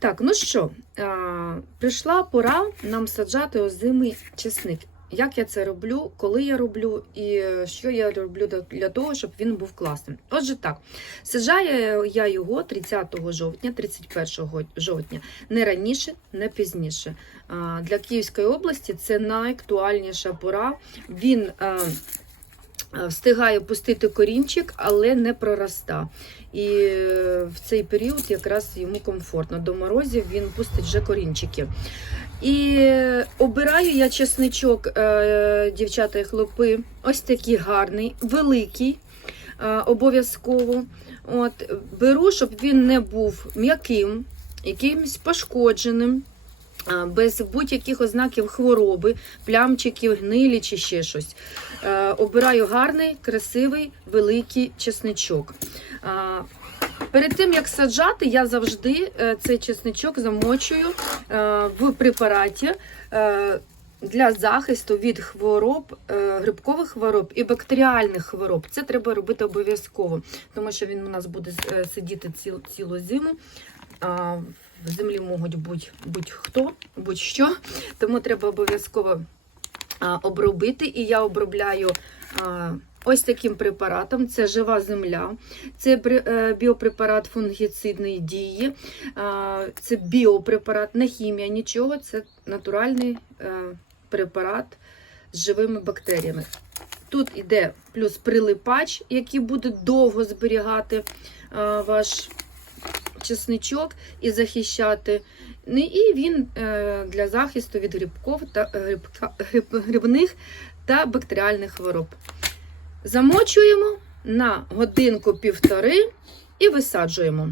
Так, ну що, а, прийшла пора нам саджати озимий чесник. Як я це роблю, коли я роблю, і що я роблю для- того, щоб він був класним. Отже, так, саджаю я його 30 жовтня, 31 жовтня, не раніше, не пізніше. А, Для Київської області це найактуальніша пора. Він е, е, встигає пустити корінчик, але не пророста. І е, в цей період якраз йому комфортно. До морозів він пустить вже корінчики. І е, обираю я чесничок, е, дівчата і хлопи, ось такий гарний, великий, е, обов'язково. От, беру, щоб він не був м'яким, якимось пошкодженим. Без будь-яких ознаків хвороби, плямчиків, гнилі чи ще щось. Е, обираю гарний, красивий, великий чесничок. Перед тим як саджати, я завжди е, цей чесничок замочую е, в препараті для захисту від хвороб, грибкових хвороб і бактеріальних хвороб. Це треба робити обов'язково, тому що він у нас буде сидіти цілу зиму. В землі можуть будь- будь-хто, будь-що, тому треба обов'язково обробити. І я обробляю ось таким препаратом: це жива земля, це е, біопрепарат фунгіцидної дії, це біопрепарат, не хімія, нічого, це натуральний е, препарат з живими бактеріями. Тут іде плюс прилипач, який буде довго зберігати ваш чесничок і захищати. Ну, І він е, для захисту від грибков та е, гриб- грибних та бактеріальних хвороб. Замочуємо на годинку-півтори і висаджуємо.